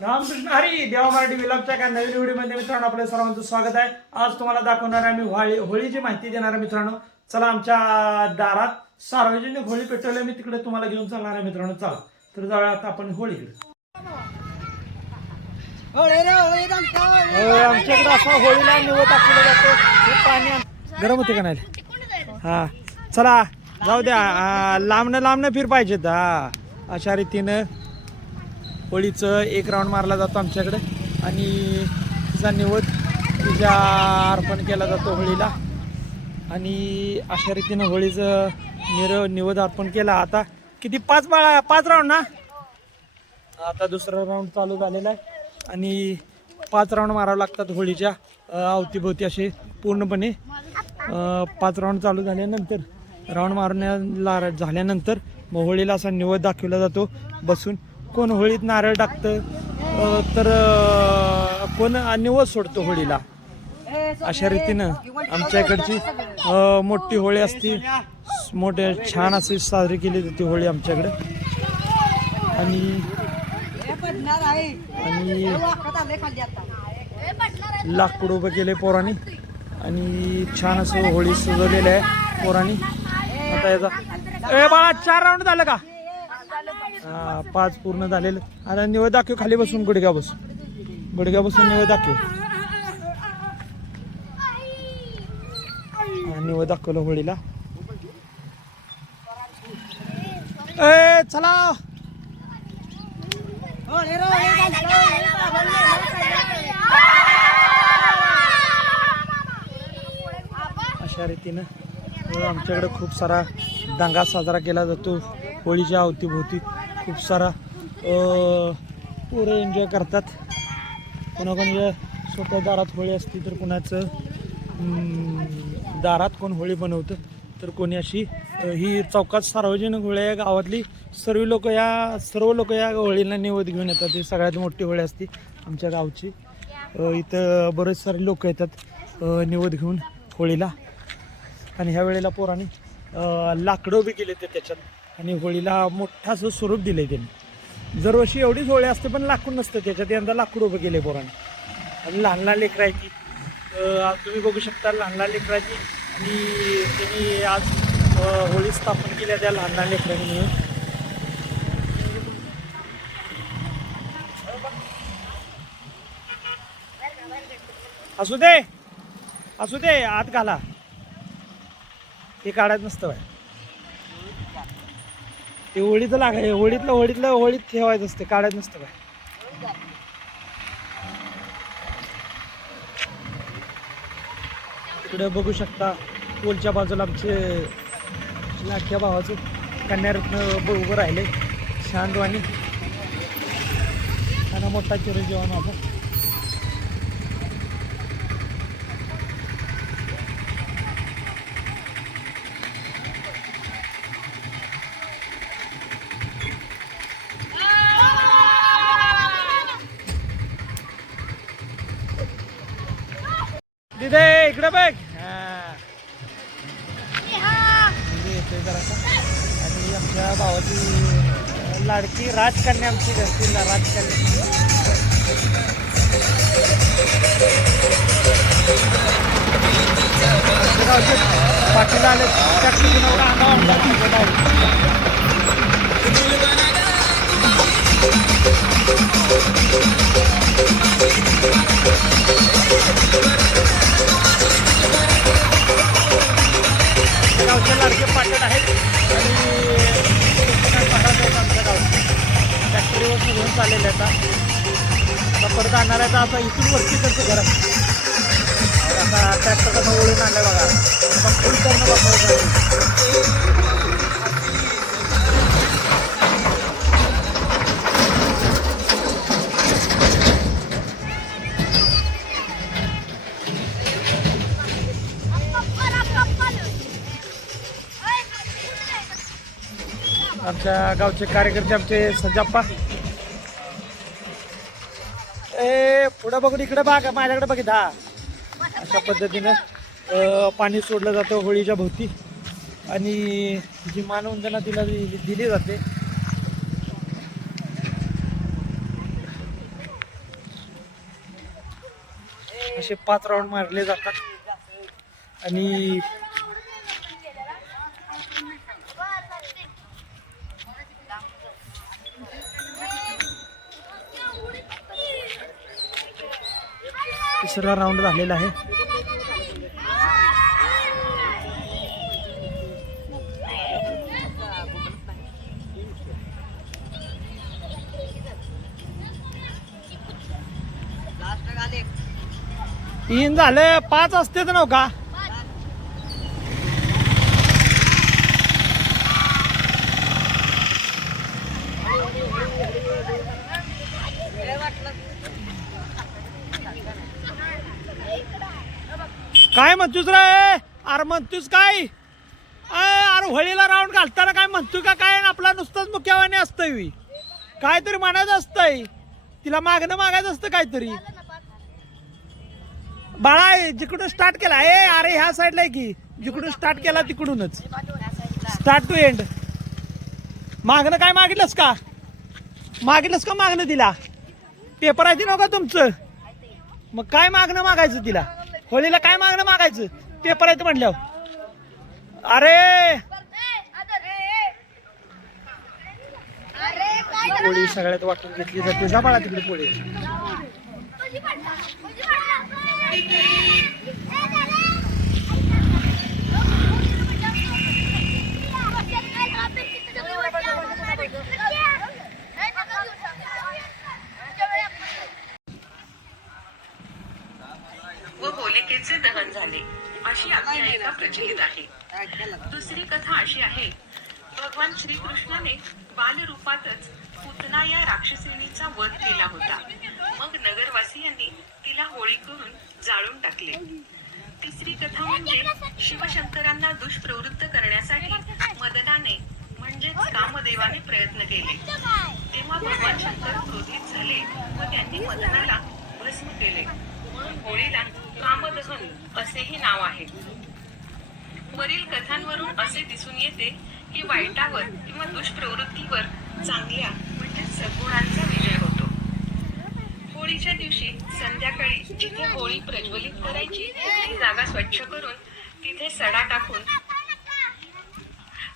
रामकृष्ण हरी देवा मराठी विलापच्या एका नवीन व्हिडिओमध्ये मित्रांनो आपल्या सर्वांचं स्वागत आहे. आज तुम्हाला दाखवणार आहे मी होळी होळीची माहिती देणार आहे मित्रांनो. चला आमच्या दारात सार्वजनिक होळी पेटवल्या मी तिकडे तुम्हाला घेऊन चालणार आहे मित्रांनो. चला तर जाऊया आता आपण होळीकडे. आमच्याकडे असा होळीला जातो. हे पाणी गरम होते का नाही? हा. चला जाऊ द्या. आ, लांबनं लांबनं फिर पाहिजेत. हा. अशा रीतीनं होळीचं एक राऊंड मारला जातो आमच्याकडे. आणि तिचा निवड तिच्या अर्पण केला जातो होळीला. आणि अशा रीतीनं होळीचं निर निवद अर्पण केला. आता किती? पाच बाळा पाच राऊंड ना? आता दुसरा राऊंड चालू झालेला आहे. आणि पाच राऊंड मारावं लागतात होळीच्या अवतीभोवती असे पूर्णपणे. पाच राऊंड चालू झाल्यानंतर राऊंड मारण्याला झाल्यानंतर मग होळीला असा निवद दाखवला जातो बसून. कोण होळीत नारळ टाकतं तर कोण निवद सोडतो होळीला. अशा रीतीनं आमच्या इकडची मोठी होळी असते. मोठे छान अशी साजरी केली जाते होळी आमच्याकडे. आणि आणि लाकूड उभं केले पोरांनी. आणि छान असं होळी सजवलेलं आहे पोरांनी. आता याचा ए बाळा चार राऊंड झालं का? हा पाच पूर्ण झालेलं. आता निवड दाखव खाली बसून गुडघ्या बसून गुडघ्या बसून निवड दाखव. निवड दाखवलं होळीला ए चला. अशा रीतीनं आमच्याकडे खूप सारा दंगा साजरा केला जातो होळीच्या अवतीभोवती. खूप सारा पोरं एन्जॉय करतात. कोणा कोणाकोणाच्या स्वतः दारात होळी असती तर कोणाचं दारात कोण होळी बनवतं तर कोणी अशी ही चौकात सार्वजनिक होळी आहे गावातली. सर्व लोक या सर्व लोक या होळीला निवद घेऊन येतात. ही सगळ्यात मोठी होळी असते आमच्या गावची. इथं बरेच सारे लोक येतात निवद घेऊन होळीला. आणि ह्या वेळेला पोरांनी लाकडं बी केले ते त्याच्यात. आणि होळीला मोठा असं स्वरूप आहे त्यांनी. दरवर्षी एवढीच होळी असते पण लाकूड नसतं त्याच्यात. यंदा लाकूड उभं केले पोरांनी. आणि लहान लहान लेकरायची तुम्ही बघू शकता लहान लहान लेकराची. आणि त्यांनी आज होळी स्थापन केल्या त्या लहान लहान लेकरांनी मिळून असू दे. असू दे आत घाला. ते काढायचं नसतं बाय ते होळीचं लागाय होळीतलं होळीतलं होळीत ठेवायचं असते काढायचं नसतं काय? इकडे बघू शकता पोलच्या बाजूला आमचे लाख्या भावाचं कन्यारत्न उभं राहिले शांतवाणी. आणि मोठा चिरंजीव आहे माझा दिदे इकडे बघ आणि आमच्या भावाची लाडकी राजकन्या आमची घरची ला- राजकन्या. आमच्या आले टॅक्सी लाडके पाटण आहेत. आणि आमच्या गाव फॅक्टरीवर घेऊन चाललेले आता. आता परत आणणार आहे तर आता इथून वरती त्यांचं घर आता ट्रॅक्टर ओळून आणलं बघा. आता फुल करणं बघायचं आमच्या गावचे कार्यकर्ते आमचे सज्जाप्पा. ए पुढं बघून इकडे बघा माझ्याकडे बघित हा अशा पद्धतीनं पाणी सोडलं जातं होळीच्या भोवती. आणि जी मानवंदना तिला दिली जाते. असे पाच राऊंड मारले जातात. आणि तिसरा राऊंड झालेला आहे. तीन झालं पाच असते तर नव्ह का? काय म्हणतोस रे? अरे म्हणतोस काय? अरे होळीला राऊंड घालताना काय म्हणतो का काय? आपला नुसतंच मुख्यवाने असतंय काहीतरी म्हणायचं असतंय. तिला मागणं मागायचं असतं काहीतरी. बाळा जिकडून स्टार्ट केला ए अरे ह्या साईडला आहे की. जिकडून स्टार्ट केला तिकडूनच. स्टार्ट टू एंड मागणं काय मागितलंस का? मागितलंस का मागणं तिला? पेपर आहे ते नव्हतं तुमचं? मग काय मागणं मागायचं तिला? होळीला काय मागणं मागायचं? पेपर आहे ते म्हणल्यावर अरे! पोळी सगळ्यात वाटून घेतली जाते. जा बाळा तिकडे पोळी श्रीकृष्णाने बालरूपातच पुतना या राक्षसिणीचा वध केला होता. मग नगरवासियांनी तिला होळी करून जाळून टाकले. तिसरी कथा म्हणजे शिवशंकरांना दुष्प्रवृत्त करण्यासाठी मदनाने म्हणजेच कामदेवाने प्रयत्न केले. तेव्हा भगवान शंकर क्रोधित झाले व त्यांनी मदनाला भस्म केले. म्हणून होळीला कामदहन असेही नाव आहे. वरील कथांवरून असे दिसून येते की वाईटावर किंवा दुष्प्रवृत्तीवर चांगल्या म्हणजे सद्गुणांचा विजय होतो. होळीच्या दिवशी संध्याकाळी जिथे होळी प्रज्वलित करायची ती जागा स्वच्छ करून तिथे सडा टाकून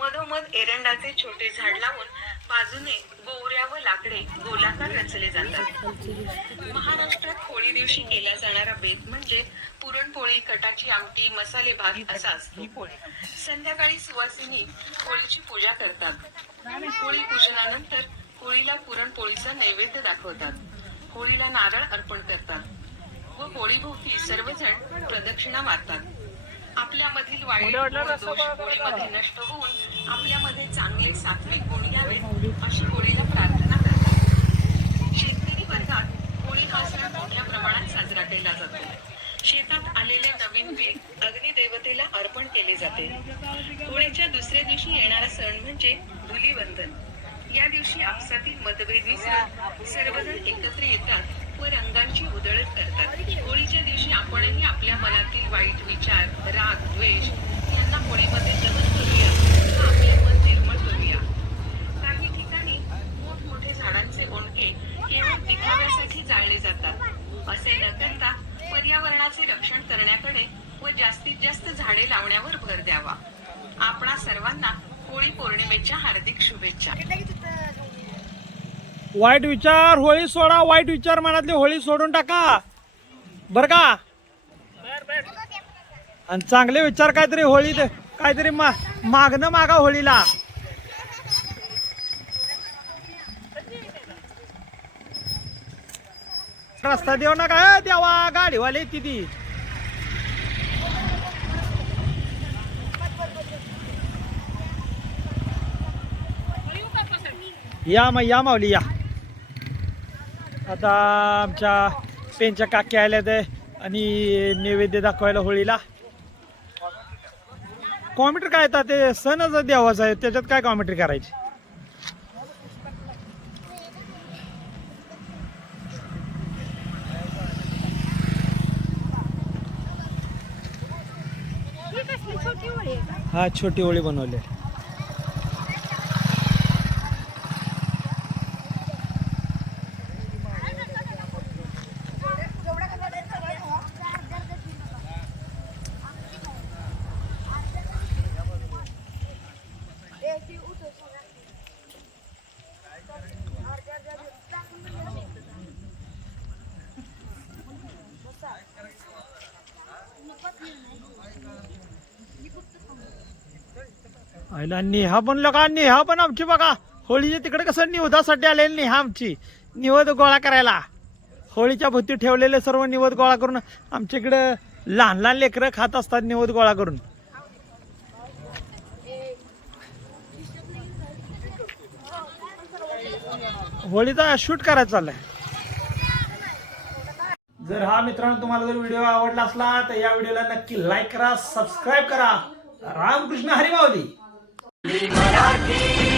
मधोमध एरंडाचे छोटे झाड लावून बाजूने गोवऱ्या व लाकडे गोलाकार रचले जातात. महाराष्ट्रात होळी दिवशी केला जाणारा बेत म्हणजे पुरणपोळी कटाची आमटी मसाले भात असा असतो. संध्याकाळी सुवासिनी होळीची पूजा करतात. होळी पूजनानंतर होळीला पुरणपोळीचा नैवेद्य दाखवतात. होळीला नारळ अर्पण करतात व होळीभोवती सर्वजण प्रदक्षिणा मारतात. आपल्यामधील वाईट होळीमध्ये नष्ट होऊन आपल्यामध्ये चांगले सात्विक गुण घ्यावे अशी होळीला प्रार्थना करतात. शेतकरी वर्गात होळी हा सण मोठ्या प्रमाणात साजरा केला जातो. शेतात आलेले नवीन पीक अग्निदेवतेला अर्पण केले जाते. होळीच्या दुसऱ्या दिवशी येणारा सण म्हणजे धुलीवंदन. या दिवशी आपसातील मतभेद विसरून सर्वजण एकत्र येतात व रंगांची उधळत करतात. होळीच्या दिवशी आपणही आपल्या मनातील वाईट विचार राग द्वेष यांना होळीमध्ये दमन करूया. वाईट विचार होळी सोडा वाईट विचार मनातले होळी सोडून टाका. बर का? आणि चांगले विचार काहीतरी होळी काहीतरी मा मागणं मागा होळीला. रस्ता देऊ नका देवा गाडीवाले तिथे या मग या माऊली या. आता आमच्या पेनच्या काकी आल्या ते आणि नैवेद्य दाखवायला होळीला. कॉमेंट्री काय येतात ते? सणच देवाचा आहे. त्याच्यात काय कॉमेंट्री करायची? हा छोटी होळी बनवली आहे. आईला नेहा पण लोका नेहा पण आमची बघा. होळीच्या तिकडे कसं निवदासाठी आलेली नेहा आमची. निवद गोळा करायला. होळीच्या भोवती ठेवलेले सर्व निवद गोळा करून आमच्या इकडं लहान लहान लेकरं खात असतात निवद गोळा करून. होळीचा शूट करायचा चाललाय. जर हा मित्रांनो तुम्हाला जर व्हिडिओ आवडला असला तर या व्हिडिओला नक्की लाईक करा सबस्क्राईब करा. रामकृष्ण हरी माऊली